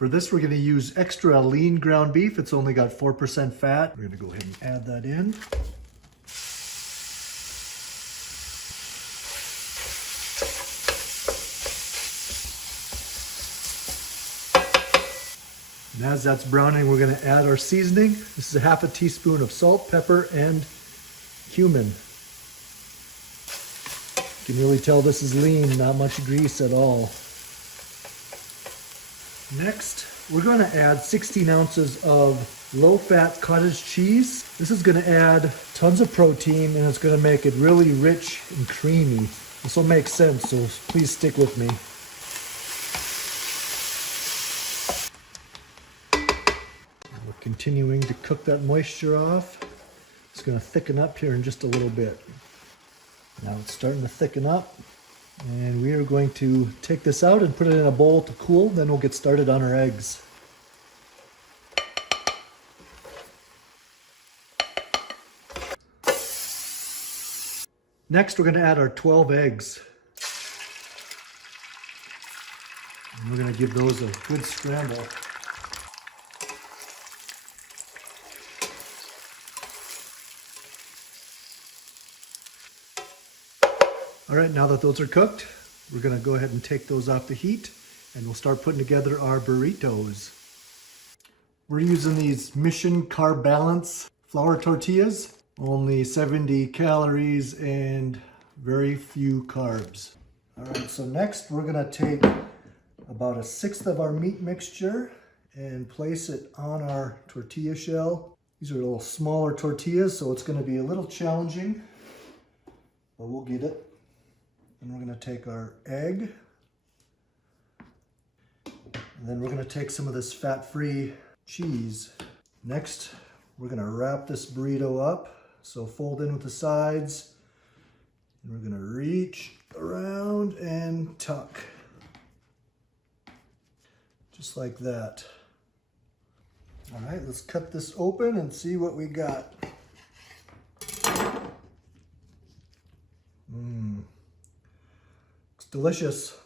For this, we're gonna use extra lean ground beef. It's only got 4% fat. We're gonna go ahead and add that in. And as that's browning, we're gonna add our seasoning. This is a half a teaspoon of salt, pepper, and cumin. You can really tell this is lean, not much grease at all. Next, we're going to add 16 ounces of low-fat cottage cheese. This is going to add tons of protein and it's going to make it really rich and creamy. This will make sense, so please stick with me. We're continuing to cook that moisture off. It's going to thicken up here in just a little bit. Now it's starting to thicken up. And we are going to take this out and put it in a bowl to cool, then we'll get started on our eggs. Next, we're going to add our 12 eggs. And we're going to give those a good scramble. All right, now that those are cooked, we're gonna go ahead and take those off the heat and we'll start putting together our burritos. We're using these Mission Carb Balance flour tortillas, only 70 calories and very few carbs. All right, so next we're gonna take about 1/6 of our meat mixture and place it on our tortilla shell. These are a little smaller tortillas, so it's gonna be a little challenging, but we'll get it. And we're going to take our egg, and then we're going to take some of this fat-free cheese. Next, we're going to wrap this burrito up, so fold in with the sides, and we're going to reach around and tuck, just like that. All right, let's cut this open and see what we got. Delicious.